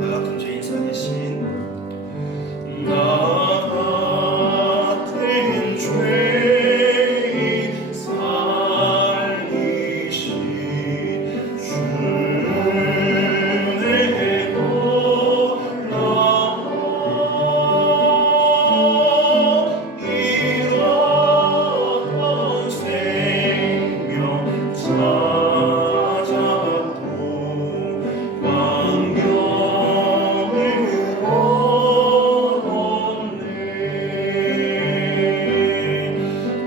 나 같은 죄인 살리신 나 같은 죄인 살리신 주의 보라 잃었던 생명 찾았고 광명을 얻었네.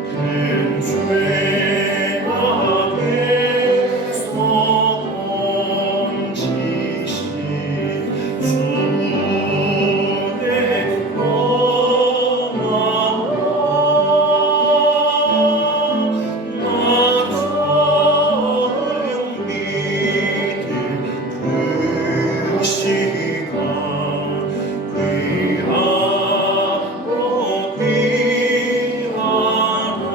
큰 죄가 돼서 얹으신 주의 나처럼 믿을 그 시간 귀하고 귀하다.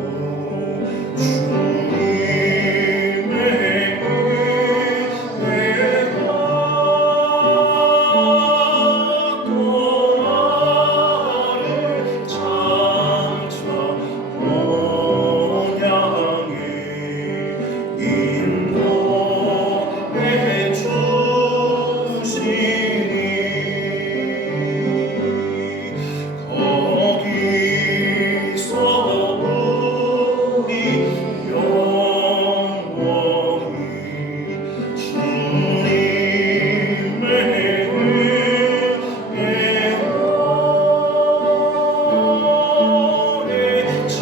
이제껏 내가 산 것도 주님의 은혜라. 또 나를 장차 본향에 인도해 주시니 거기서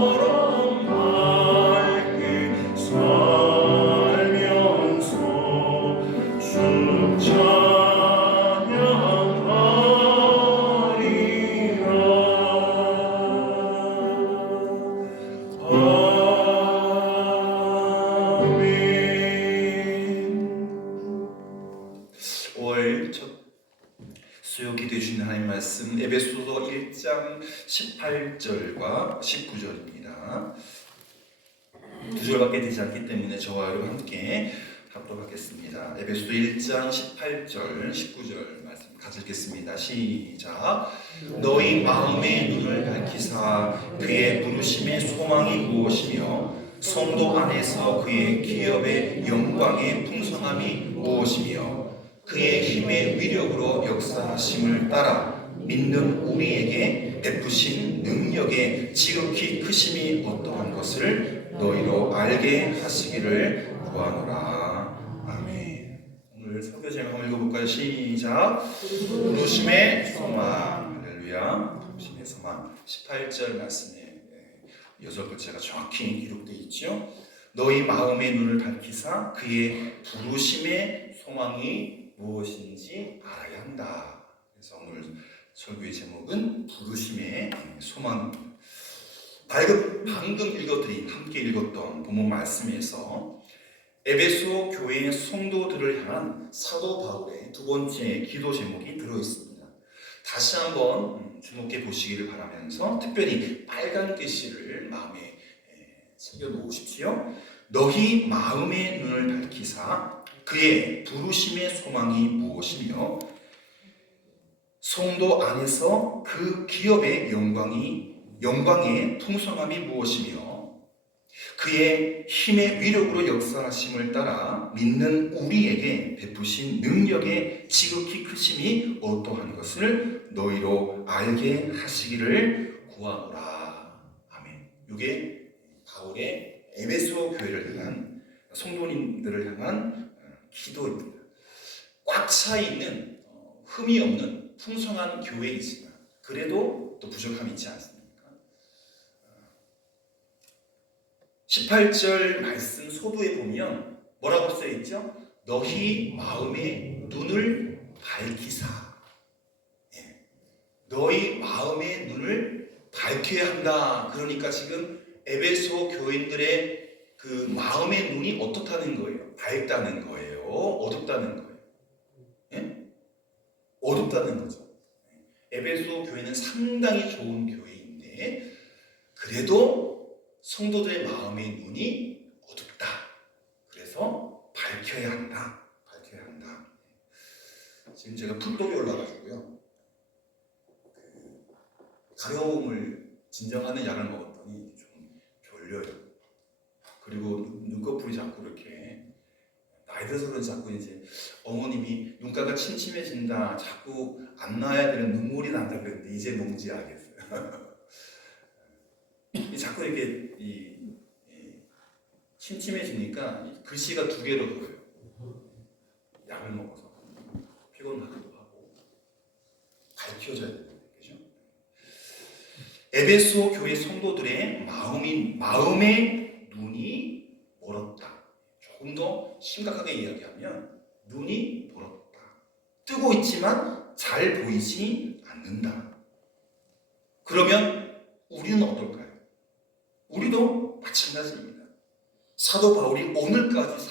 우리 영원히 주님의 은혜처럼 밝게 살면서 주 찬양하리라. 아멘. 5월 첫 수요 기도해 주시는 하나님 말씀 에베소서 1장 18절과 19절입니다. 두 절밖에 되지 않기 때문에 저와 여러분 함께 하도록 하겠습니다. 에베소서 1장 18절 19절 말씀 같이 읽겠습니다. 시작. 너희 마음의 눈을 밝히사 그의 부르심의 소망이 무엇이며 성도 안에서 그의 기업의 영광의 풍성함이 무엇이며 그의 힘의 위력으로 역사하심을 따라 믿는 우리에게 베푸신 능력의 지극히 크심이 어떠한 것을 너희로 알게 하시기를 구하노라. 아멘. 오늘 설교 제목 한번 읽어볼까요? 시작. 부르심의 소망. 할렐루야. 부르심의 소망. 18절 말씀에 여섯 글자가 정확히 기록되어 있죠. 너희 마음의 눈을 밝히사 그의 부르심의 소망이 무엇인지 알아야 한다. 그래서 오늘 설교의 제목은 부르심의 소망입니다. 방금 읽어드린 함께 읽었던 본문 말씀에서 에베소 교회의 성도들을 향한 사도 바울의 두 번째 기도 제목이 들어있습니다. 다시 한번 주목해 보시기를 바라면서 특별히 빨간 글씨를 마음에 새겨 놓으십시오. 너희 마음의 눈을 밝히사 그의 부르심의 소망이 무엇이며 성도 안에서 그 기업의 영광의 풍성함이 무엇이며 그의 힘의 위력으로 역사하심을 따라 믿는 우리에게 베푸신 능력의 지극히 크심이 어떠한 것을 너희로 알게 하시기를 구하노라. 아멘. 이게 바울의 에베소 교회를 향한 성도님들을 향한 기도입니다. 꽉 차 있는 흠이 없는 풍성한 교회이지만 그래도 또 부족함이 있지 않습니까? 18절 말씀 소도에 보면 뭐라고 써있죠? 너희 마음의 눈을 밝히사. 너희 마음의 눈을 밝혀야 한다. 그러니까 지금 에베소 교인들의 그 마음의 눈이 어떻다는 거예요? 밝다는 거예요? 어둡다는 거예요? 예? 어둡다는 거죠. 에베소 교회는 상당히 좋은 교회인데 그래도 성도들의 마음의 눈이 어둡다. 그래서 밝혀야 한다. 밝혀야 한다. 지금 제가 풀독이 올라가지고요. 가려움을 진정하는 약을 먹었더니 좀 졸려요. 그리고 눈꺼풀이 자꾸 이렇게 나이 들어서 그런지 자꾸 이제 어머님이 눈가가 침침해진다. 자꾸 안 나와야 되는 눈물이 난다 그랬는데 이제 뭔지 알겠어요. 자꾸 이렇게 침침해지니까 글씨가 두 개로 보여요. 약을 먹어서 피곤하기도 하고 밝혀져야 됩니다. 그죠? 에베소 교회 성도들의 마음의 눈이 멀었다. 조금 더 심각하게 이야기하면 눈이 멀었다. 뜨고 있지만 잘 보이지 않는다. 그러면 우리는 어떨까요? 우리도 마찬가지입니다. 사도 바울이 오늘까지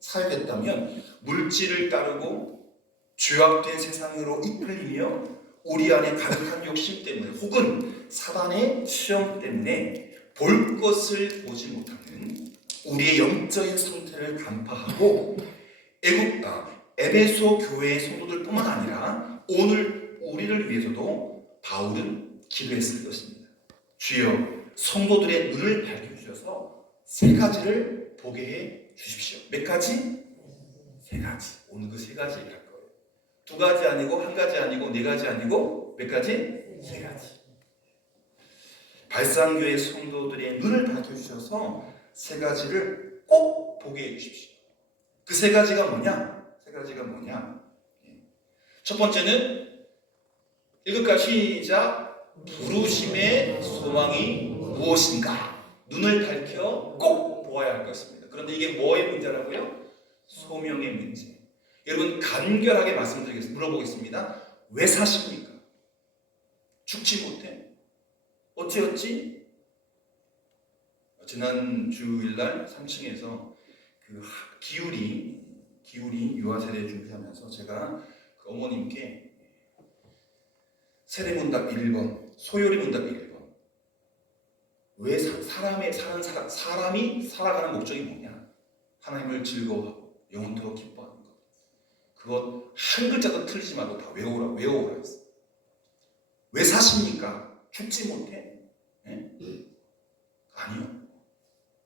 사역했다면 물질을 따르고 죄악된 세상으로 이끌리며 우리 안에 가득한 욕심 때문에 혹은 사단의 시험 때문에 볼 것을 보지 못하는 우리의 영적인 상태를 간파하고 에베소 교회의 성도들뿐만 아니라 오늘 우리를 위해서도 바울은 기도했을 것입니다. 주여 성도들의 눈을 밝혀주셔서 세 가지를 보게 해 주십시오. 몇 가지? 세 가지. 오늘 그 세 가지 얘기할 거예요. 두 가지 아니고 한 가지 아니고 네 가지 아니고 몇 가지? 세 가지. 발산교회 성도들의 눈을 밝혀주셔서 세 가지를 꼭 보게 해주십시오. 그 세 가지가 뭐냐? 첫 번째는 읽을까? 시작. 부르심의 소망이 무엇인가? 눈을 밝혀 꼭 보아야 할 것입니다. 그런데 이게 뭐의 문제라고요? 소명의 문제. 여러분 간결하게 물어보겠습니다. 왜 사십니까? 죽지 못해? 어찌? 지난 주일날 3층에서 그 기울이 유아 세대 준비하면서 제가 그 어머님께 세례문답 1번, 소요리 문답 1번. 왜 사람이 살아가는 목적이 뭐냐? 하나님을 즐거워하고 영원토록 기뻐하는 것. 그것 한 글자도 틀리지 말고 다 외워오라 했어요. 왜 사십니까? 죽지 못해? 네? 아니요.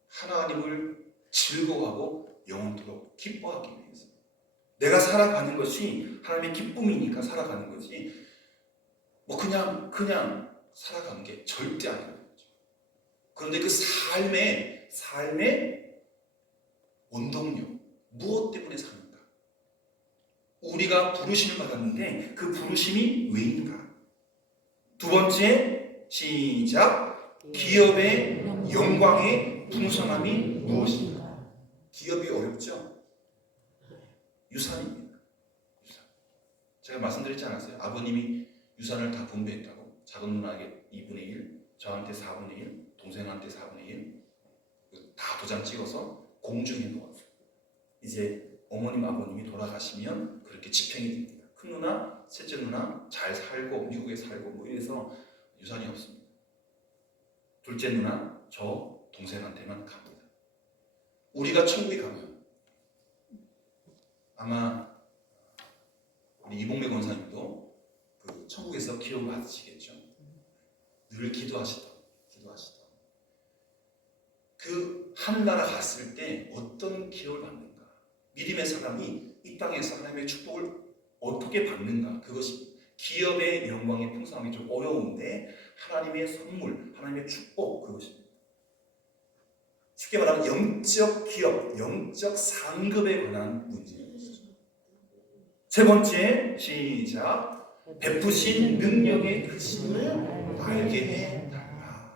하나님을 즐거워하고 영원토록 기뻐하기 위해서. 내가 살아가는 것이 하나님의 기쁨이니까 살아가는 거지. 뭐 그냥 살아가는 게 절대 아닌 거죠. 그런데 그 삶의 원동력, 무엇 때문에 사는가? 우리가 부르심을 받았는데 그 부르심이 왜인가? 두 번째, 시작. 기업의 영광의 풍성함이 무엇인가? 기업이 어렵죠? 유산입니다. 유산. 제가 말씀드렸지 않았어요? 아버님이 유산을 다 분배했다고. 작은 누나에게 2분의 1, 저한테 4분의 1, 동생한테 4분의 1, 다 도장 찍어서 공중에 놓았어요. 이제 어머님, 아버님이 돌아가시면 그렇게 집행이 됩니다. 큰 누나, 셋째 누나 잘 살고 미국에 살고 뭐 이래서 유산이 없습니다. 둘째 누나, 저 동생한테만 갑니다. 우리가 천국에 가면 아마 우리 이봉매 권사님도 그 천국에서 기업 받으시겠죠. 늘 기도하시던 그 하늘나라 갔을 때 어떤 기업을 받는가? 믿음의 사람이 이 땅에서 하나님의 축복을 어떻게 받는가? 그것이 기업의 영광의 풍성함이 좀 어려운데 하나님의 선물, 하나님의 축복 그것입니다. 쉽게 말하면 영적 기업, 영적 상급에 관한 문제입니다. 세 번째, 시작. 베푸신 능력의 크심을 알게 해달라.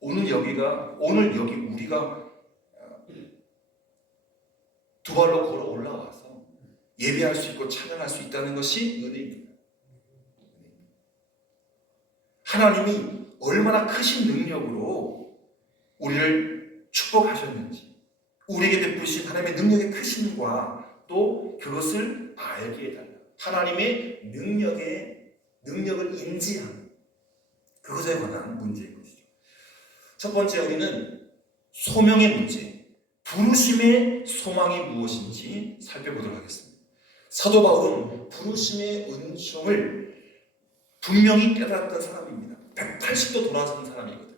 오늘 여기 우리가 두 발로 걸어 올라와서 예배할 수 있고 찬양할 수 있다는 것이 은혜입니다. 하나님이 얼마나 크신 능력으로 우리를 축복하셨는지, 우리에게 베푸신 하나님의 능력의 크심과 또 그것을 알게 해달라. 하나님의 능력을 인지하는 그것에 관한 문제인 것이죠. 첫 번째, 우리는 소명의 문제, 부르심의 소망이 무엇인지 살펴보도록 하겠습니다. 사도 바울은 부르심의 은총을 분명히 깨달았던 사람입니다. 180도 돌아선 사람이거든요.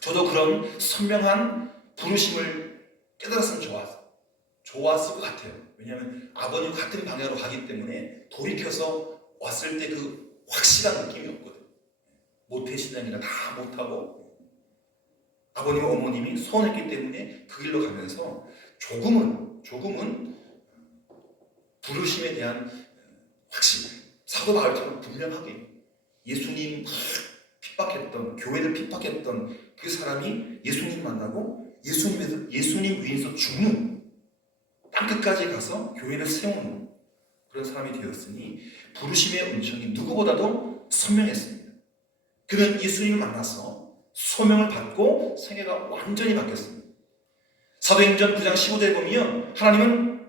저도 그런 선명한 부르심을 깨달았으면 좋았을 것 같아요. 왜냐하면 아버님과 같은 방향으로 가기 때문에 돌이켜서 왔을 때 그 확실한 느낌이 없거든요. 모태신앙이라 다 못하고 아버님 어머님이 소원했기 때문에 그 길로 가면서 조금은 부르심에 대한 확신, 사도 바울처럼 분명하게 예수님 핍박했던, 교회를 핍박했던 그 사람이 예수님 만나고 예수님 위에서 죽는, 땅끝까지 가서 교회를 세우는 그런 사람이 되었으니 부르심의 은총이 누구보다도 선명했습니다. 그는 예수님을 만나서 소명을 받고 생애가 완전히 바뀌었습니다. 사도행전 9장 15절에 보면 하나님은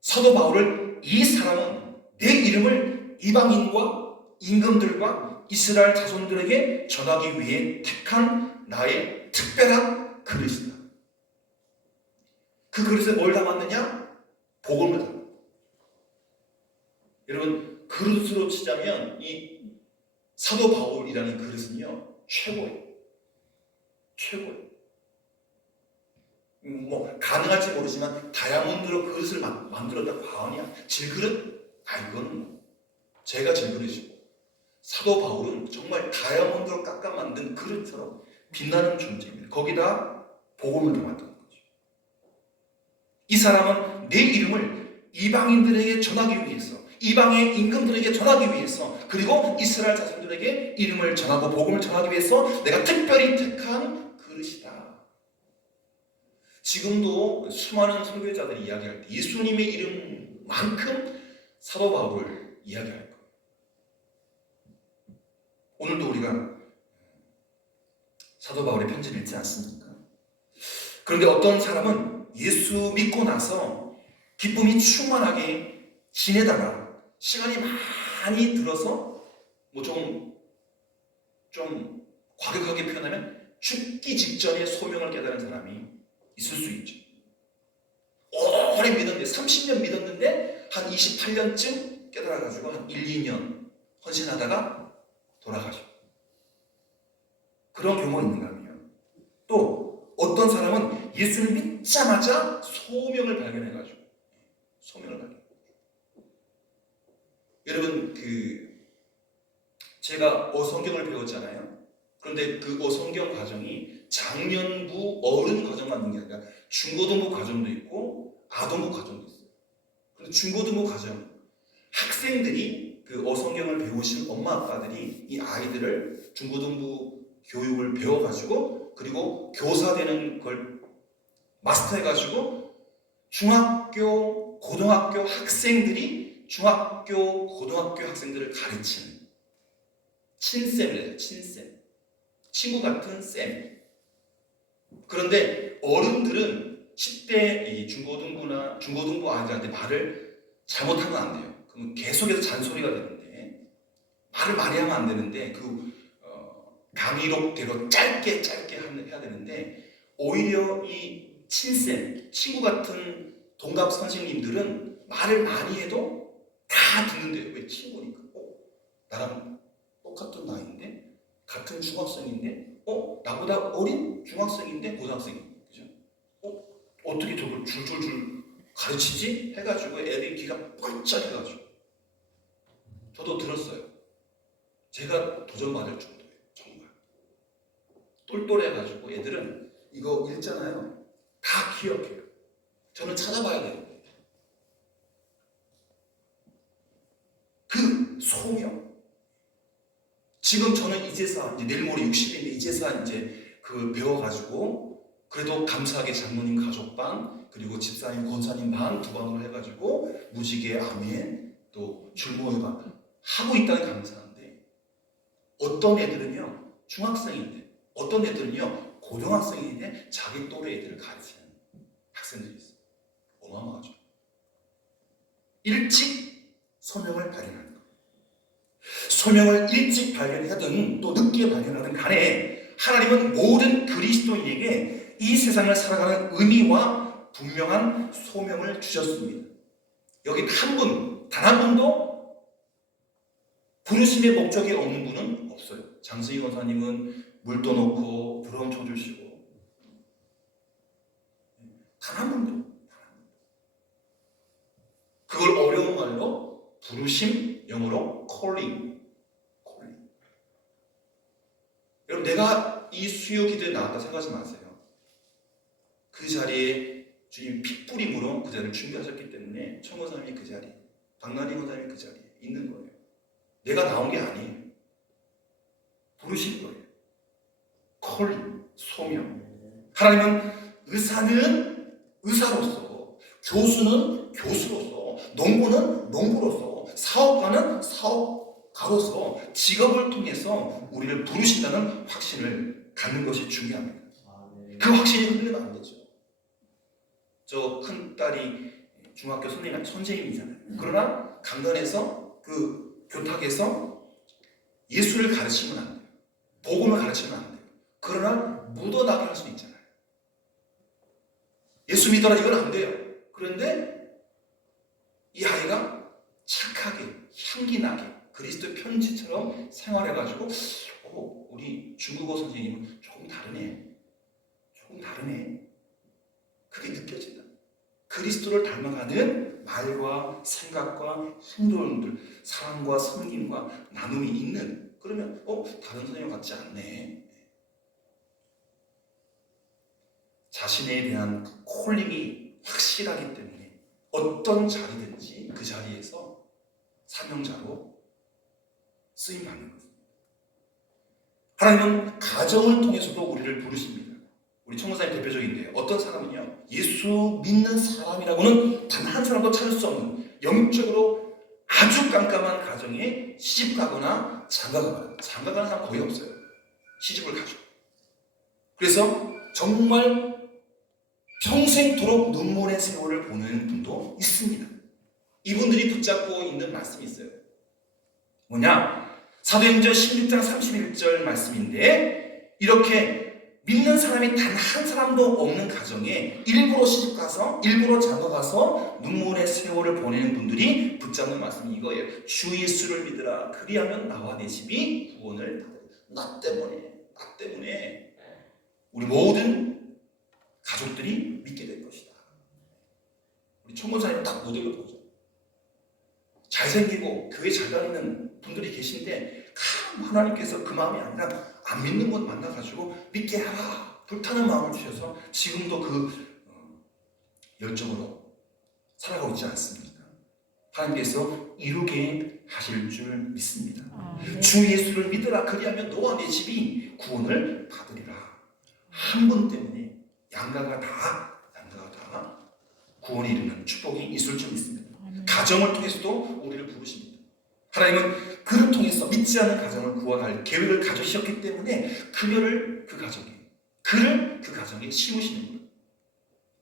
사도 바울을, 이 사람은 내 이름을 이방인과 임금들과 이스라엘 자손들에게 전하기 위해 택한 나의 특별한 그릇이다. 그 그릇에 뭘 담았느냐? 복음을 담았다. 여러분, 그릇으로 치자면 이 사도 바울이라는 그릇은요, 최고예요. 뭐 가능할지 모르지만 다이아몬드로 그릇을 만들었다 과언이야. 질그릇? 이건 제가 질그릇이고, 사도 바울은 정말 다이아몬드로 깎아 만든 그릇처럼 빛나는 존재입니다. 거기다 복음을 담았던 거죠. 이 사람은 내 이름을 이방인들에게 전하기 위해서, 이방의 임금들에게 전하기 위해서, 그리고 이스라엘 자손들에게 이름을 전하고 복음을 전하기 위해서 내가 특별히 택한 그릇이다. 지금도 수많은 선교자들이 이야기할 때 예수님의 이름만큼 사도 바울을 이야기할 거예요. 오늘도 우리가 사도 바울의 편지를 읽지 않습니까? 그런데 어떤 사람은 예수 믿고 나서 기쁨이 충만하게 지내다가 시간이 많이 들어서 뭐 좀 과격하게 표현하면 죽기 직전에 소명을 깨달은 사람이 있을 수 있죠. 오래 믿었는데, 30년 믿었는데 한 28년쯤 깨달아가지고 한 1, 2년 헌신하다가 돌아가죠. 그런 경우가 있는가 하면, 또 어떤 사람은 예수를 믿자마자 소명을 발견해가지고 여러분, 제가 어성경을 배웠잖아요. 그런데 그 어성경 과정이 장년부 어른 과정만 있는 게 아니라 중고등부 과정도 있고 아동부 과정도 있어요. 그런데 중고등부 과정, 학생들이 그 어성경을 배우신 엄마 아빠들이 이 아이들을 중고등부 교육을 배워가지고, 그리고 교사 되는 걸 마스터해가지고 중학교, 고등학교 학생들이 중학교, 고등학교 학생들을 가르치는 친쌤을 해요. 친쌤, 친구 같은 쌤. 그런데 어른들은 10대 이 중고등부 아이들한테 말을 잘못하면 안 돼요. 그러면 계속해서 잔소리가 되는데, 말을 많이 하면 안 되는데, 강의록대로 짧게 해야 되는데, 오히려 이 친쌤, 친구 같은 동갑 선생님들은 말을 많이 해도 다 듣는데요. 왜? 친구니까. 나랑 똑같은 나이인데, 같은 중학생인데, 나보다 어린 중학생인데 고등학생인데, 그죠? 어떻게 저걸 줄줄줄 가르치지? 해가지고 애들이 귀가 뻘쩍 해가지고, 저도 들었어요. 제가 도전받을 정도예요. 정말 똘똘해가지고 애들은 이거 읽잖아요, 다 기억해요. 저는 찾아봐야 돼요. 그 소명. 지금 저는 이제서 이제 내일 모레 60인데 이제서 이제 그 배워가지고, 그래도 감사하게 장로님 가족반, 그리고 집사님 권사님 반 두 반으로 해가지고 무지개 아멘, 또 줄모의반 하고 있다는 감사한데, 어떤 애들은요 중학생인데, 어떤 애들은요 고등학생인데 자기 또래 애들을 가르치는 학생들이 있어요. 어마어마하죠. 일찍 소명을 발견하는 거예요. 소명을 일찍 발견하든 또 늦게 발견하든 간에 하나님은 모든 그리스도인에게 이 세상을 살아가는 의미와 분명한 소명을 주셨습니다. 여기 단 한 분도 부르심의 목적이 없는 분은 없어요. 장승희 권사님은 물도 넣고 부러움 쳐주시고 단 한 분도. 그걸 어려운 말로 부르심, 영어로 calling. 여러분, 내가 이 수요 기도에 나왔다 생각하지 마세요. 그 자리에 주님 핏뿌림으로 그 자리를 준비하셨기 때문에 청원사님이 그 자리에, 박나리 권사님이 그 자리에 있는 거예요. 내가 나온 게 아니에요. 부르신 거예요. calling, 소명. 하나님은 의사는 의사로서, 교수는 교수로서, 농부는 농부로서, 사업가는 사업가로서 직업을 통해서 우리를 부르신다는 확신을 갖는 것이 중요합니다. 그 확신이 흔들리면 안 되죠. 저 큰 딸이 중학교 선생님이잖아요. 그러나 강단에서 그 교탁에서 예수를 가르치면 안 돼요. 복음을 가르치면 안 돼요. 그러나 묻어나게 할 수 있잖아요. 예수 믿어라 이건 안 돼요. 그런데 이 아이가 착하게 향기나게 그리스도의 편지처럼 생활해가지고 우리 중국어 선생님은 조금 다르네. 그게 느껴진다. 그리스도를 닮아가는 말과 생각과 행동들, 사랑과 섬김과 나눔이 있는, 그러면 다른 선생님 같지 않네. 자신에 대한 그 콜링이 확실하기 때문에 어떤 자리든지 그 자리에서 사명자로 쓰임받는 것입니다. 하나님은 가정을 통해서도 우리를 부르십니다. 우리 청구사님 대표적인데요. 어떤 사람은요, 예수 믿는 사람이라고는 단 한 사람도 찾을 수 없는 영적으로 아주 깜깜한 가정에 시집가거나 장가가는 사람 거의 없어요. 시집을 가죠. 그래서 정말 평생토록 눈물의 세월을 보내는 분도 있습니다. 이분들이 붙잡고 있는 말씀이 있어요. 뭐냐? 사도행전 16장 31절 말씀인데, 이렇게 믿는 사람이 단 한 사람도 없는 가정에 일부러 시집가서 일부러 장가가서 눈물의 세월을 보내는 분들이 붙잡는 말씀이 이거예요. 주 예수를 믿으라. 그리하면 나와 내 집이 구원을 받으리라. 나 때문에 우리 모든 가족들이 믿게 될 것이다. 우리 총무사님 딱 모델로 보죠. 잘생기고 교회 잘 다니는 분들이 계신데 하나님께서 그 마음이 아니라 안 믿는 분 만나가지고 믿게 하라 불타는 마음을 주셔서 지금도 그 열정으로 살아가고 있지 않습니까? 하나님께서 이루게 하실 줄 믿습니다. 네. 주 예수를 믿으라. 그리하면 너와 내 집이 구원을 받으리라. 한 분 때문에 양가가 다 구원에 이르는 축복이 있을 줄 믿습니다. 가정을 통해서도 우리를 부르십니다. 하나님은 그를 통해서 믿지 않은 가정을 구원할 계획을 가지셨기 때문에 그를 그 가정에 심으시는 거예요.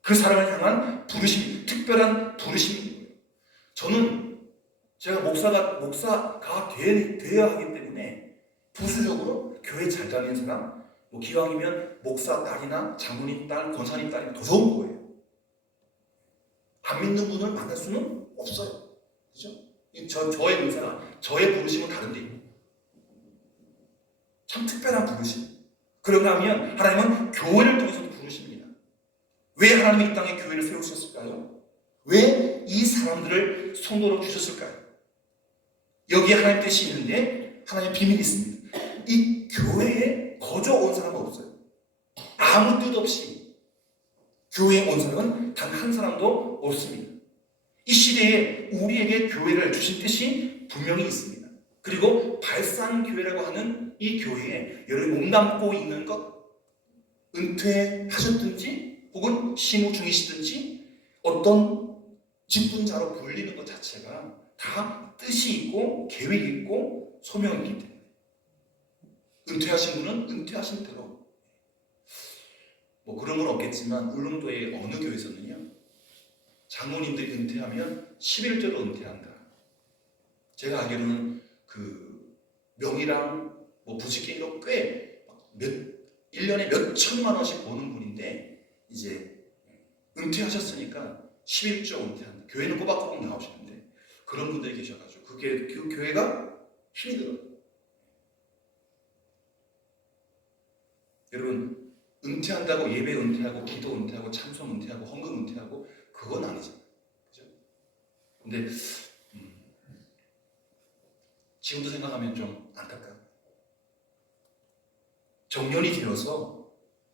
그 사람을 향한 부르심, 특별한 부르심인 거예요. 저는 제가 목사가 되어야 하기 때문에 부수적으로 교회 잘 다니는 사람, 기왕이면 목사 딸이나 장로님 딸, 권사님 딸이 더 좋은 거예요. 안 믿는 분을 만날 수는 없어요. 그죠? 저의 은사나 저의 부르심은 다른데 참 특별한 부르심. 그런가 하면 하나님은 교회를 통해서도 부르십니다. 왜 하나님이 이 땅에 교회를 세우셨을까요? 왜 이 사람들을 성도로 주셨을까요? 여기에 하나님 뜻이 있는데 하나님의 비밀이 있습니다. 이 교회에 거저 온 사람은 없어요. 아무 뜻 없이 교회에 온 사람은 단 한 사람도 없습니다. 이 시대에 우리에게 교회를 주신 뜻이 분명히 있습니다. 그리고 발산교회라고 하는 이 교회에 여러분이 몸담고 있는 것, 은퇴하셨든지 혹은 심우 중이시든지 어떤 직분자로 불리는 것 자체가 다 뜻이 있고 계획이 있고 소명이 있기 때문에 은퇴하신 분은 은퇴하신 대로 그런 건 없겠지만 울릉도의 어느 교회에서는요, 장로님들이 은퇴하면 11조로 은퇴한다. 제가 알기로는 그 명의랑 뭐 부직계로 꽤 1년에 몇 천만 원씩 버는 분인데 이제 은퇴하셨으니까 11조 은퇴한다. 교회는 꼬박꼬박 나오시는데 그런 분들이 계셔가지고 그 교회가 힘이 들어요. 여러분 은퇴한다고 예배 은퇴하고 기도 은퇴하고 찬송 은퇴하고 헌금 은퇴하고 그건 아니잖아요. 그죠? 근데 지금도 생각하면 좀 안타까워요. 정년이 되어서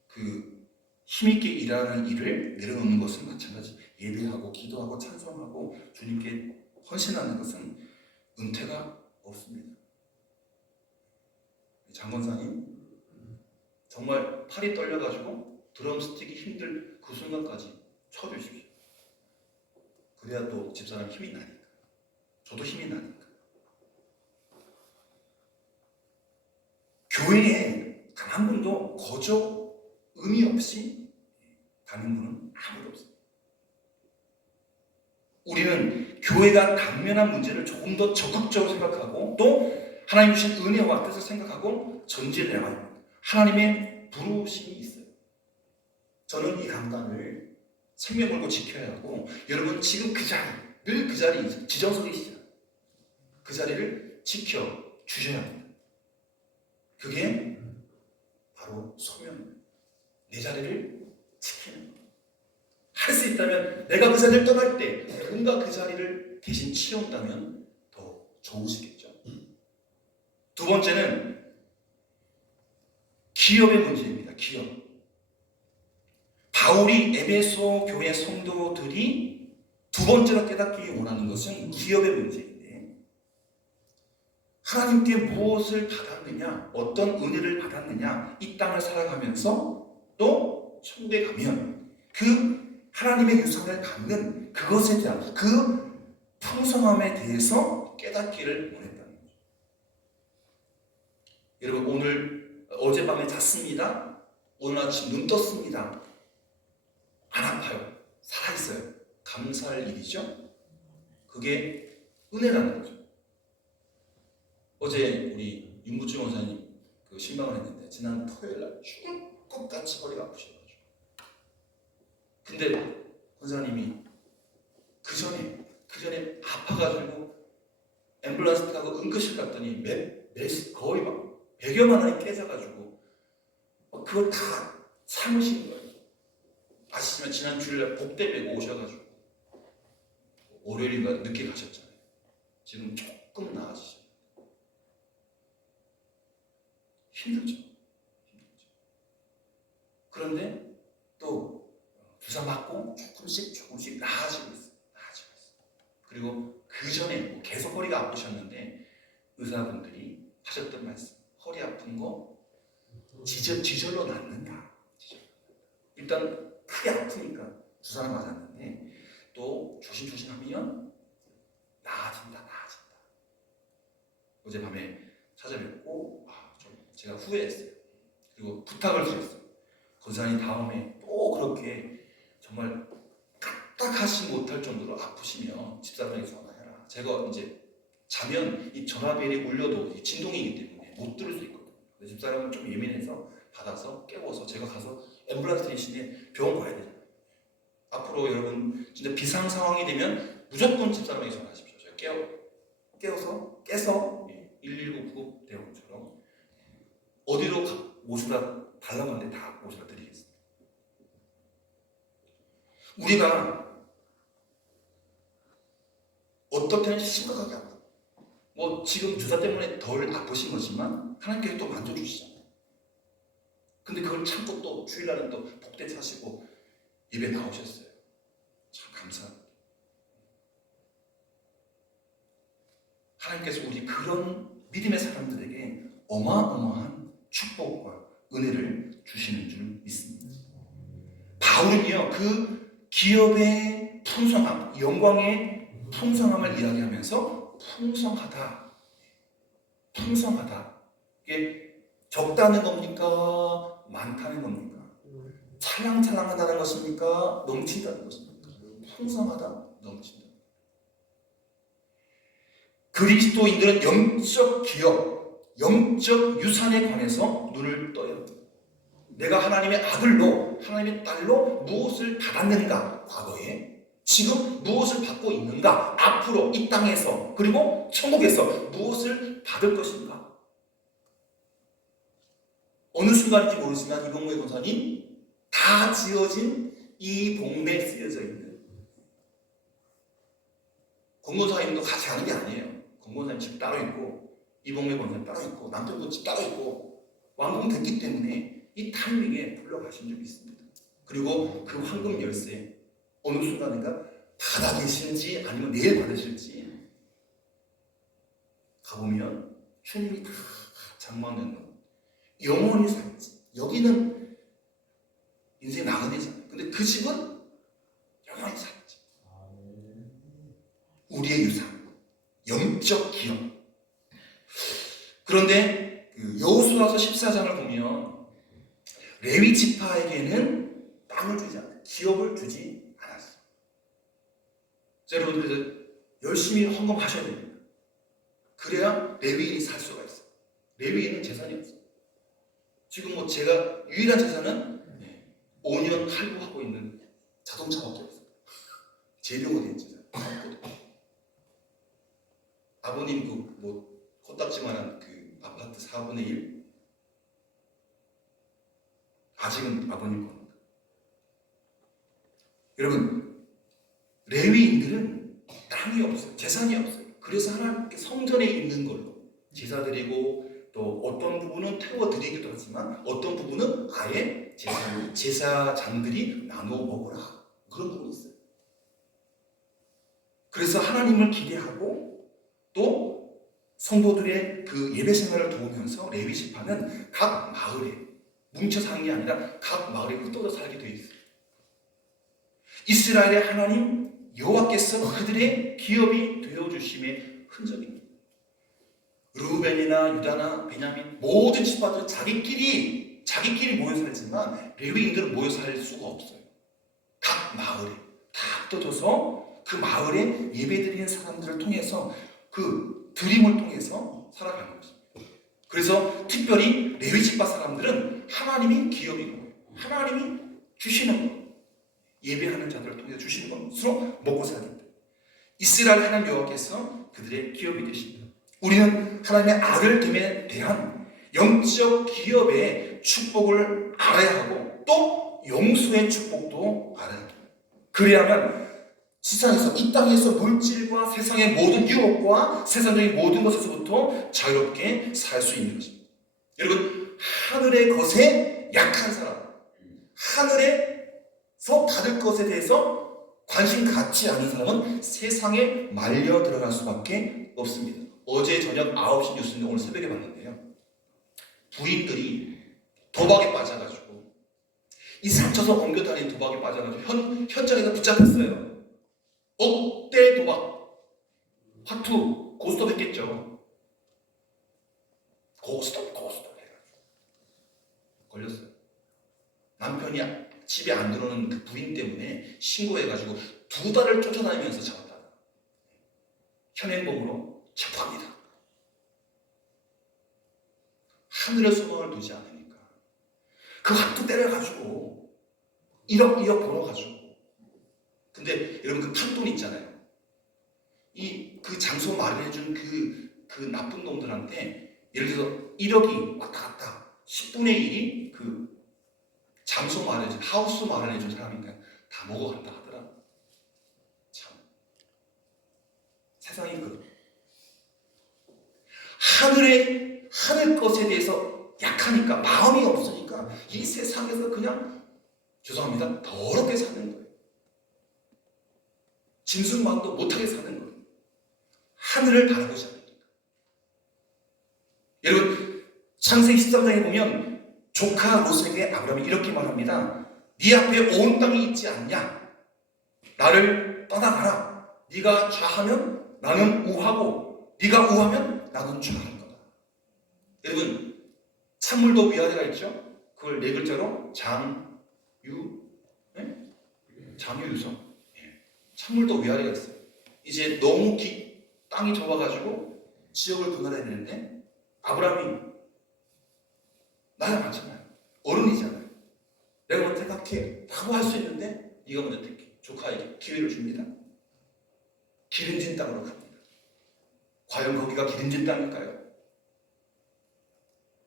그 힘있게 일하는 일을 내려놓는 것은 마찬가지. 예배하고 기도하고 찬송하고 주님께 헌신하는 것은 은퇴가 없습니다. 장건사님 정말 팔이 떨려가지고 드럼 스틱이 힘들 그 순간까지 쳐주십시오. 그래야 또 집사람 힘이 나니까. 저도 힘이 나니까. 교회에 단 한 분도 거저 의미 없이 다닌 분은 아무도 없어요. 우리는 교회가 당면한 문제를 조금 더 적극적으로 생각하고 또 하나님 주신 은혜와 뜻을 생각하고 전진을 해야 합니다. 하나님의 부르심이 있어요. 저는 이 강단을 생명 걸고 지켜야 하고 여러분 지금 그 자리, 늘 그 자리 지정석이시죠. 그 자리를 지켜주셔야 합니다. 그게 바로 소명입니다. 내 자리를 지키는 것. 할 수 있다면 내가 그 자리를 떠날 때 누군가 그 자리를 대신 치운다면 더 좋으시겠죠. 두 번째는 기업의 문제입니다. 기업. 바울이 에베소 교회 성도들이 두 번째로 깨닫기 원하는 것은 기업의 문제인데 하나님께 무엇을 받았느냐, 어떤 은혜를 받았느냐, 이 땅을 살아가면서 또 천국에 가면 그 하나님의 유산을 갖는 그것에 대한 그 풍성함에 대해서 깨닫기를 원했다는 거죠. 여러분 오늘 어젯밤에 잤습니다. 오늘 아침 눈 떴습니다. 안 아파요. 살아있어요. 감사할 일이죠. 그게 은혜라는 거죠. 어제 우리 윤부중 원사님 그 신방을 했는데 지난 토요일날 죽을 것 같이 허리가 아프셔가지고 근데 원사님이 그 전에 아파가지고 앰뷸런스 타고 응급실 갔더니 거의 막 100여만 원이 깨져가지고 그걸 다 참으신 거예요. 아시지만 지난 주일날 복대 메고 오셔가지고 월요일인가 늦게 가셨잖아요. 지금 조금 나아지죠. 힘들죠. 그런데 또 주사 맞고 조금씩 나아지고 있어요. 그리고 그 전에 계속 허리가 아프셨는데 의사분들이 하셨던 말씀, 허리 아픈 거 지절로 낫는다. 일단 크게 아프니까 주사를 맞았는데 또 조심하면 나아진다. 어젯밤에 찾아뵙고 제가 후회했어요. 그리고 부탁을 드렸어요. 권사님 다음에 또 그렇게 정말 까딱하지 못할 정도로 아프시면 집사람에게 전화해라. 제가 이제 자면 이 전화벨이 울려도 진동이기 때문에 못 들을 수 있거든요. 집사람은 좀 예민해서 받아서 깨워서 제가 가서 앰뷸런스 대신에 병원 가야 되잖아요. 앞으로 여러분 진짜 비상 상황이 되면 무조건 집사람에게 전화하십시오. 제가 깨서 119 구급 대원처럼 어디로 모셔다 달라고 하는데 다 모셔다 드리겠습니다. 우리가 어떨 때는 심각하게 아파요. 지금 주사 때문에 덜 아프신 거지만 하나님께서 또 만져주시잖아요. 근데 그걸 참고 또 주일날은 또 복대 차시고 예배 나오셨어요. 참 감사합니다. 하나님께서 우리 그런 믿음의 사람들에게 어마어마한 축복과 은혜를 주시는 줄 믿습니다. 바울은요 그 기업의 풍성함, 영광의 풍성함을 이야기하면서 풍성하다. 이게 적다는 겁니까? 많다는 겁니까? 찰랑찰랑하다는 것입니까? 넘친다는 것입니까? 풍성하다, 넘친다. 그리스도인들은 영적 기업, 영적 유산에 관해서 눈을 떠요. 내가 하나님의 아들로, 하나님의 딸로 무엇을 받았는가? 과거에. 지금 무엇을 받고 있는가? 앞으로 이 땅에서, 그리고 천국에서 무엇을 받을 것인가? 어느 순간인지 모르지만 이봉무의 권사님, 다 지어진 이 동네에 쓰여져 있는 권고사님도 같이 가는 게 아니에요. 권고사님 집 따로 있고, 이봉무의 권사님 따로 있고, 남편도 집 따로 있고, 완공됐기 때문에 이 타이밍에 불러가신 적이 있습니다. 그리고 그 황금 열쇠 어느 순간인가 받아 계실지 아니면 내일 받으실지 가보면 주님이 다 장만하는 영원히 살지. 여기는 인생 나가내잖아요. 근데 그 집은 영원히 살지. 우리의 유산, 영적 기업. 그런데 그 여호수아서 14장을 보면 레위 지파에게는 땅을 주지 않았어요. 기업을 주지 않았어요. 여러분, 그래서 열심히 헌금하셔야 됩니다. 그래야 레위인이 살 수가 있어요. 레위인은 재산이 없어요. 지금 뭐 제가 유일한 재산은 5년 할부하고 있는 자동차밖에 없어요. 재료가 된 재산. 아버님 그 뭐 코딱지만한 그 아파트 4분의 1 아직은 아버님 겁니다. 여러분, 레위인들은 땅이 없어요. 재산이 없어요. 그래서 하나님께 성전에 있는 걸로 제사 드리고 또 어떤 부분은 태워드리기도 하지만 어떤 부분은 아예 제사장들이 나눠 먹으라. 그런 부분이 있어요. 그래서 하나님을 기대하고 또 성도들의 그 예배 생활을 도우면서 레위 지파는 각 마을에 뭉쳐 사는 게 아니라 각 마을에 흩어져 살게 되어 있어요. 이스라엘의 하나님 여호와께서 그들의 기업이 되어주심의 흔적입니다. 르우벤이나 유다나 베냐민 모든 지파들은 자기끼리 모여 살지만 레위인들은 모여 살 수가 없어요. 각 마을에 다 흩어져서 그 마을에 예배드리는 사람들을 통해서 그 드림을 통해서 살아가는 것입니다. 그래서 특별히 레위 지파 사람들은 하나님이 기업인 거예요. 하나님이 주시는 것, 예배하는 자들을 통해서 주시는 것으로 먹고 살겠다. 이스라엘 하나님 여호와께서 그들의 기업이 되십니다. 우리는 하나님의 아들됨에 대한 영적 기업의 축복을 알아야 하고 또 용서의 축복도 알아야 합니다. 그래야만 세상에서 이 땅에서 물질과 세상의 모든 유혹과 세상적인 모든 것에서부터 자유롭게 살 수 있는 것입니다. 여러분, 하늘의 것에 약한 사람, 하늘에서 받을 것에 대해서 관심 갖지 않은 사람은 세상에 말려 들어갈 수밖에 없습니다. 어제 저녁 9시 뉴스인데 오늘 새벽에 봤는데요. 부인들이 도박에 빠져가지고 이 상처서 옮겨 다니는 도박에 빠져가지고 현장에서 붙잡혔어요. 억대 도박, 화투, 고스톱 했겠죠. 고스톱 해가지고 걸렸어요. 남편이 집에 안 들어오는 그 부인 때문에 신고해가지고 2달을 쫓아다니면서 잡았다. 현행범으로 체포합니다. 하늘의 소망을 두지 않으니까 그 화투 때려가지고 1억 벌어가지고. 근데 여러분, 그 판돈 있잖아요. 그 장소 마련해준 그 나쁜 놈들한테 예를 들어서 1억이 왔다 갔다 10분의 1이 그 장소 마련해준, 하우스 마련해준 사람이니까 다 먹어간다 하더라. 참, 세상이 하늘 것에 대해서 약하니까, 마음이 없으니까 이 세상에서 그냥, 죄송합니다, 더럽게 사는 거예요. 짐승만도 못하게 사는 거예요. 하늘을 바라보지 않으니까. 여러분, 창세기 13장에 보면 조카 롯에게 아브라함이 이렇게 말합니다. 네 앞에 온 땅이 있지 않냐? 나를 떠나가라. 네가 좌하면 나는 우하고 네가 우하면 나는 좌할 거다. 여러분, 찬물도 위아래가 있죠? 그걸 4글자로 장유유성. 찬물도 위아래가 있어요. 이제 너무 땅이 좁아가지고 지역을 분할해야 되는데 아브라함이 나이가 많잖아요. 어른이잖아요. 내가 먼저 택할게 라고 할 수 있는데 네가 먼저 택해. 조카에게 기회를 줍니다. 기름진 땅으로 갑니다. 과연 거기가 기름진 땅일까요?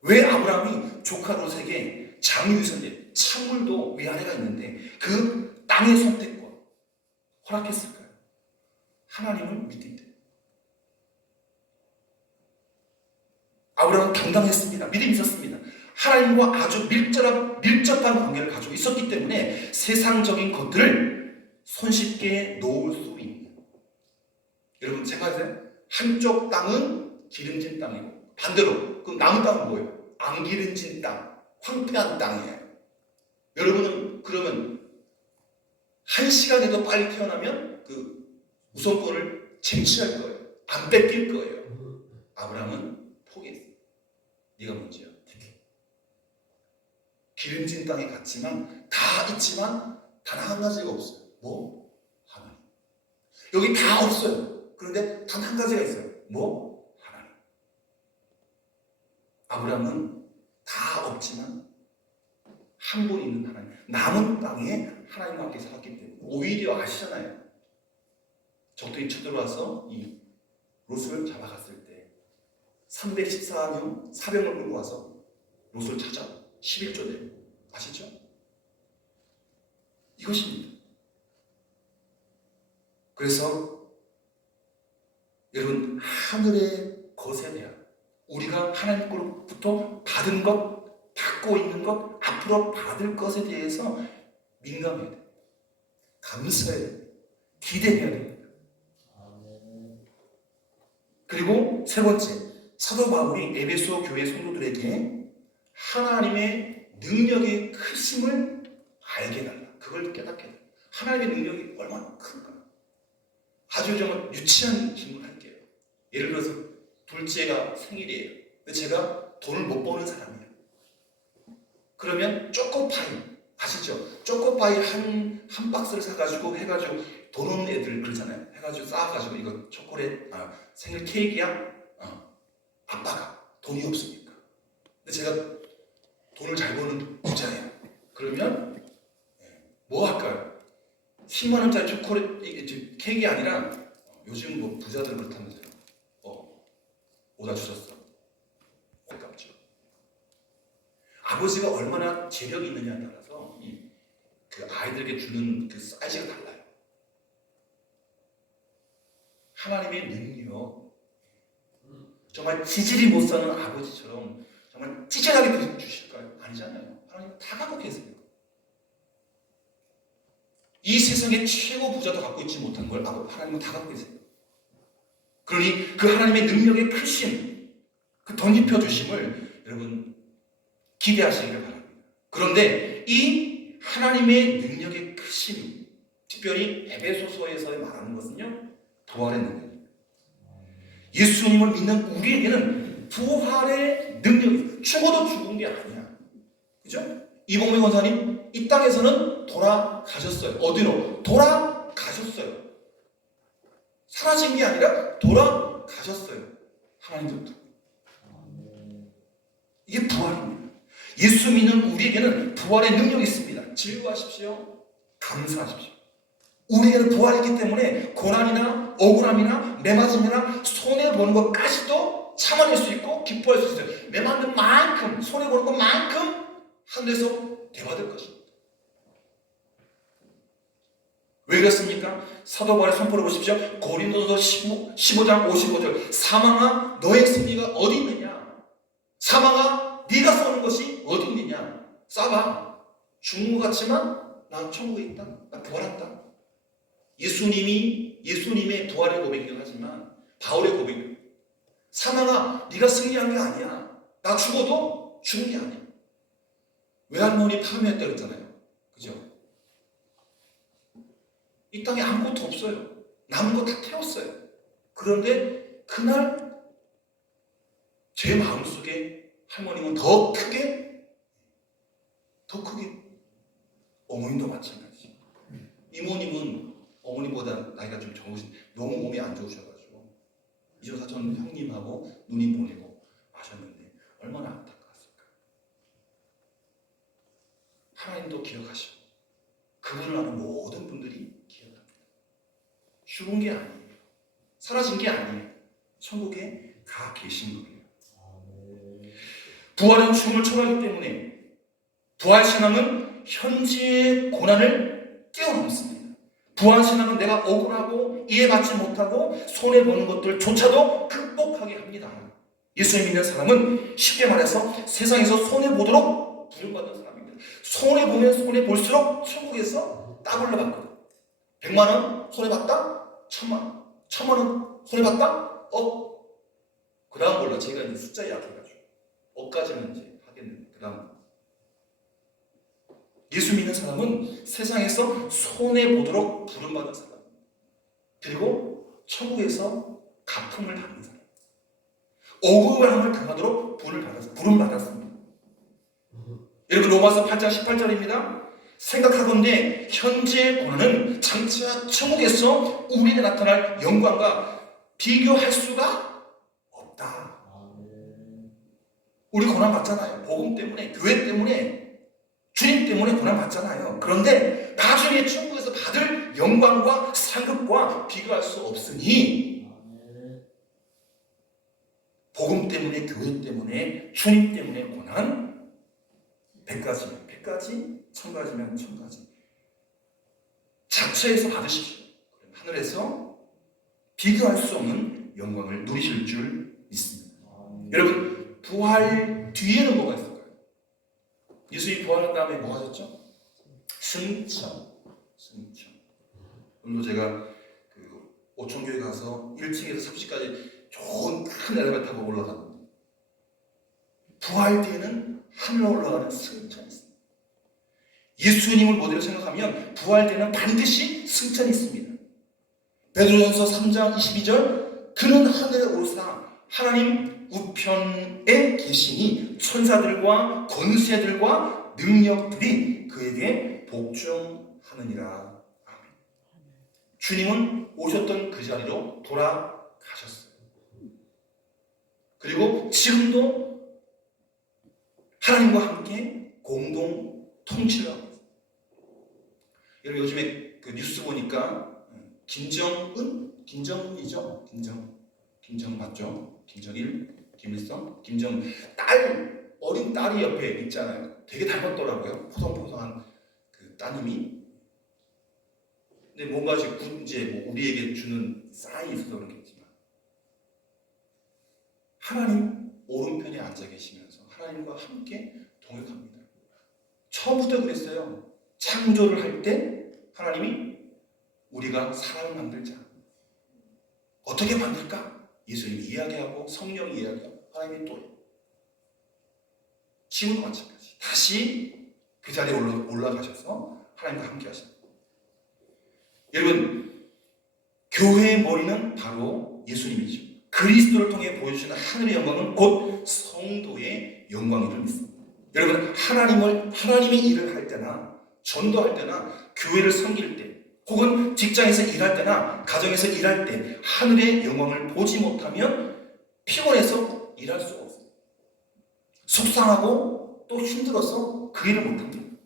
왜 아브라함이 조카 롯에게 장유유선제 창물도 위아래가 있는데 그 땅의 선택과 허락했을까요? 하나님을 믿기 때문에. 아브라함은 당당했습니다. 믿음이 있었습니다. 하나님과 아주 밀접한 관계를 가지고 있었기 때문에 세상적인 것들을 손쉽게 놓을 수 있는. 여러분 제가 이제 한쪽 땅은 기름진 땅이고 반대로 그럼 남은 땅은 뭐예요? 안 기름진 땅, 황폐한 땅이에요. 여러분은 그러면 1시간에도 빨리 태어나면 그 우선권을 쟁취할 거예요. 안 뺏길 거예요. 아브라함은 포기했어요. 네가 문제야. 기름진 땅에 갔지만 다 있지만 단 한 가지가 없어요. 뭐? 하나님. 여기 다 없어요. 그런데 단 한 가지가 있어요. 뭐? 하나님. 아브라함은 다 없지만 한 분 있는 하나님. 남은 땅에 하나님과 함께 살았기 때문에 오히려 아시잖아요. 적들이 쳐들어와서 이 롯을 잡아갔을 때 314명 사병을 끌고 와서 롯을 찾아 11조대 아시죠? 이것입니다. 그래서 여러분 하늘의 것에 대한 우리가 하나님 거로부터 받은 것, 받고 있는 것, 앞으로 받을 것에 대해서 민감해야 됩니다. 감사해야 됩니다. 기대해야 됩니다. 그리고 세 번째, 사도 바울이 에베소 교회 성도들에게 하나님의 능력의 크심을 알게 해달라. 그걸 깨닫게 해달라. 하나님의 능력이 얼마나 큰가. 아주 정말 유치한 질문을 할게요. 예를 들어서 둘째가 생일이에요. 근데 제가 돈을 못 버는 사람이에요. 그러면 초코파이 아시죠? 초코파이 한 박스를 사가지고 해가지고 돈 없는 애들 그러잖아요. 해가지고 쌓아가지고 이거 초콜릿 생일 케이크야. 아빠가 돈이 없으니까. 근데 제가 돈을 잘 버는 부자예요. 그러면 뭐 할까요? 10만 원짜리 초콜릿 케이크가 아니라 요즘 뭐 부자들 그렇다면서요. 오다 주셨어. 아깝죠. 아버지가 얼마나 재력이 있느냐에 따라서 그 아이들에게 주는 그 사이즈가 달라요. 하나님의 능력, 정말 지질이 못 사는 아버지처럼 정말 찌질하게 주실까요? 아니잖아요. 하나님 다 갖고 계세요. 이 세상의 최고 부자도 갖고 있지 못한 걸 하나님은 다 갖고 계세요. 그러니 그 하나님의 능력의 크심, 그 덧입혀 주심을 여러분 기대하시기를 바랍니다. 그런데 이 하나님의 능력의 크심, 특별히 에베소서에서 말하는 것은요, 부활의 능력입니다. 예수님을 믿는 우리에게는 부활의 능력이 죽어도 죽은 게 아니야. 그죠? 이봉배 권사님 이 땅에서는 돌아가셨어요. 어디로? 돌아가셨어요. 사라진 게 아니라 돌아가셨어요. 하나님부터. 이게 부활입니다. 예수 믿는 우리에게는 부활의 능력이 있습니다. 즐거워하십시오. 감사하십시오. 우리에게는 부활이 있기 때문에 고난이나 억울함이나 매맞음이나 손해보는 것까지도 참아낼 수 있고 기뻐할 수 있어요. 매맞는 만큼, 손해보는 것만큼 하늘에서 대받을 것입니다. 왜 그렇습니까? 사도 바울의 선포를 보십시오. 고린도서 15장 55절 사망아 너의 승리가 어디 있느냐? 사망아 네가 쏘는 것이 어디 있느냐? 쏴봐. 죽는 것 같지만 난 천국에 있다. 난 부활한다. 예수님의 부활의 고백이긴 하지만 바울의 고백이에요. 사망아 네가 승리한 게 아니야. 나 죽어도 죽은 게 아니야. 외할머니 파묘했다 그랬잖아요. 그죠? 이 땅에 아무것도 없어요. 남은 거 다 태웠어요. 그런데 그날 제 마음속에 할머니는 더 크게 어머님도 마찬가지. 이모님은 어머니보다 나이가 좀 적으신 너무 몸이 안 좋으셔가지고 이조사 전 형님하고 누님 보내고 마셨는데 얼마나 안타까웠을까. 하나님도 기억하시고 그분을 아는 모든 분들이 기억합니다. 죽은 게 아니에요. 사라진 게 아니에요. 천국에 가 계신 거예요. 부활은 죽음을 초월하기 때문에 부활신앙은 현재의 고난을 뛰어넘습니다. 부활신앙은 내가 억울하고 이해받지 못하고 손해보는 것들조차도 극복하게 합니다. 예수 믿는 사람은 쉽게 말해서 세상에서 손해보도록 부름받은 사람입니다. 손해보면 손해볼수록 천국에서 따블로 받거든. 100만 원 손해봤다? 1000만 원. 1000만 원 손해봤다? 그 다음 몰라. 제가 이제 숫자 약해가지고 억까지는 이제 하겠는데 그 다음 예수 믿는 사람은 세상에서 손해보도록 부름받은 사람, 그리고 천국에서 가품을 받는 사람, 억울함을 당하도록 부름받았습니다. 여러분 로마서 8장 18절입니다. 생각하건대 현재의 고난은 장차 천국에서 우리에게 나타날 영광과 비교할 수가 없다. 우리 고난 받잖아요. 복음 때문에, 교회 때문에, 주님 때문에 고난 받잖아요. 그런데 나중에 천국에서 받을 영광과 상급과 비교할 수 없으니 복음 때문에, 교회 때문에, 주님 때문에 고난 100가지면 100가지, 1000가지면 1000가지 자체에서 받으십시오. 하늘에서 비교할 수 없는 영광을 누리실 줄 믿습니다. 여러분 부활 뒤에는 뭐가 있을까요? 예수님이 부활한 다음에 뭐 하셨죠? 승천. 오늘도 제가 그 오천교회 가서 1층에서 30까지 좋은 큰 엘리베이터 타고 올라갔는데 부활 뒤에는 하늘로 올라가는 승천이 있습니다. 예수님을 모델로 생각하면 부활 뒤에는 반드시 승천이 있습니다. 베드로전서 3장 22절 그는 하늘에 오르사 하나님 우편에 계시니 천사들과 권세들과 능력들이 그에게 복종하느니라. 아멘. 주님은 오셨던 그 자리로 돌아가셨어요. 그리고 지금도 하나님과 함께 공동 통치를 하고 있어요. 여러분 요즘에 그 뉴스 보니까 김정은이죠? 김정 맞죠? 김정일, 김일성, 김정 어린 딸이 옆에 있잖아요. 되게 닮았더라고요. 포성포성한 그 따님이. 근데 뭔가 이제 뭐 우리에게 주는 사인이 있어서 그렇겠지만 하나님 오른편에 앉아 계시면서 하나님과 함께 동역합니다. 처음부터 그랬어요. 창조를 할 때 하나님이 우리가 사람을 만들자. 어떻게 만들까? 예수님이 이야기하고 성령이 이야기하고 하나님이 또 지금도 마찬가지. 다시 그 자리에 올라가셔서 하나님과 함께 하십니다. 여러분 교회의 머리는 바로 예수님이죠. 그리스도를 통해 보여주시는 하늘의 영광은 곧 성도의 영광임을 믿습니다. 여러분 하나님이 일을 할 때나 전도할 때나 교회를 섬길 때 혹은 직장에서 일할 때나 가정에서 일할 때 하늘의 영광을 보지 못하면 피곤해서 일할 수가 없어요. 속상하고 또 힘들어서 그 일을 못합니다.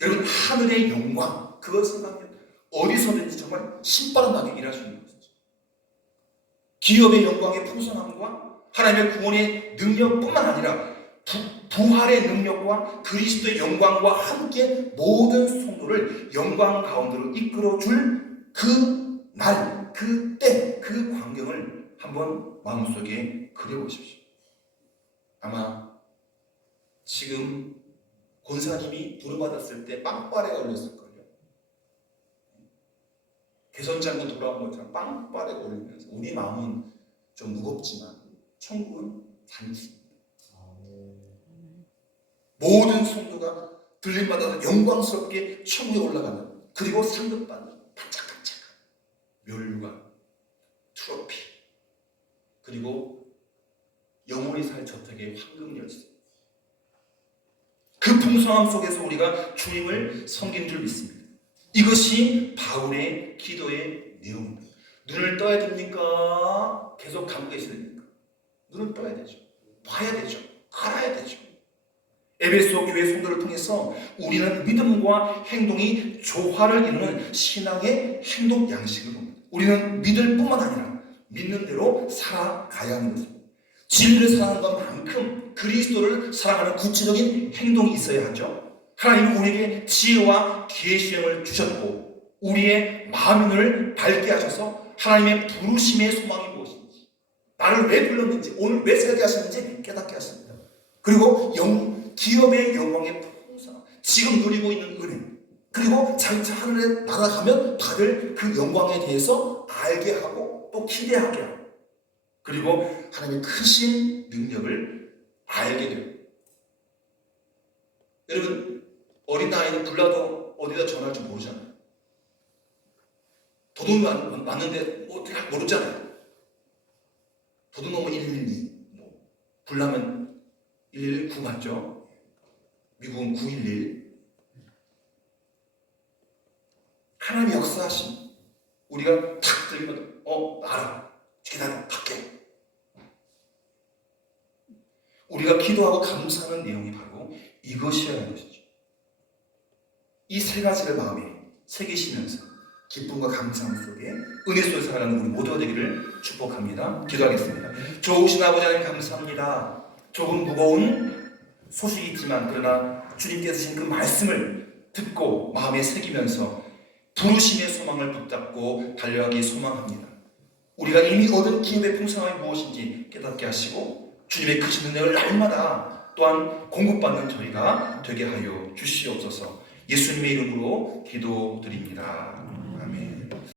여러분 하늘의 영광 그걸 생각하면 어디서든지 정말 신바람나게 일할 수 있는 것이죠. 기업의 영광의 풍성함과 하나님의 구원의 능력뿐만 아니라 부활의 능력과 그리스도의 영광과 함께 모든 성도를 영광 가운데로 이끌어줄 그 날, 그 때, 그 광경을 한번 마음속에 그려보십시오. 아마 지금 권사님이 부름받았을 때 빵빠레 걸렸을걸요. 개선장군 돌아온 것처럼 빵빠레 걸리면서 우리 마음은 좀 무겁지만 천국은 단지 모든 성도가 들림받아서 영광스럽게 천국에 올라가는 그리고 상급받는 반짝반짝한 멸류관, 트로피 그리고 영원히 살 저택의 황금 열쇠 그 풍성함 속에서 우리가 주님을 섬긴 줄 믿습니다. 이것이 바울의 기도의 내용입니다. 눈을 떠야 됩니까? 계속 감옥에 있어야 됩니까? 눈을 떠야 되죠. 봐야 되죠. 알아야 되죠. 에베소 교회 성도를 통해서 우리는 믿음과 행동이 조화를 이루는 신앙의 행동 양식을 봅니다. 우리는 믿을 뿐만 아니라 믿는 대로 살아가야 하는 것입니다. 진리를 사랑하는 것만큼 그리스도를 사랑하는 구체적인 행동이 있어야 하죠. 하나님은 우리에게 지혜와 계시형을 주셨고 우리의 마음을 밝게 하셔서 하나님의 부르심의 소망이 무엇인지, 나를 왜 불렀는지, 오늘 왜 살게 하셨는지 깨닫게 하십니다. 그리고 기업의 영광의 풍성, 지금 누리고 있는 은혜, 그리고 장차 하늘에 날아가면 다들 그 영광에 대해서 알게 하고 또 기대하게 하고, 그리고 하나님의 크신 능력을 알게 돼요. 여러분, 어린아이는 불러도 어디다 전화할 줄 모르잖아요. 도둑이 왔는데 어떻게 모르잖아요. 도둑 넘으면 112, 불나면 119 맞죠? 미국은 911. 하나님의 역사하심, 우리가 탁 들리면 알아, 기다려, 갈게. 우리가 기도하고 감사하는 내용이 바로 이것이어야 하는 것이죠. 이 세 가지를 마음에 새기시면서 기쁨과 감사함 속에 은혜 속에 살아가는 우리 모두가 되기를 축복합니다. 기도하겠습니다. 좋으신 아버지 하나님 감사합니다. 조금 무거운 소식이 있지만 그러나 주님께서 주신 그 말씀을 듣고 마음에 새기면서 부르심의 소망을 붙잡고 달려가기 소망합니다. 우리가 이미 얻은 기업의 풍성함이 무엇인지 깨닫게 하시고 주님의 크신 은혜를 날마다 또한 공급받는 저희가 되게 하여 주시옵소서. 예수님의 이름으로 기도드립니다.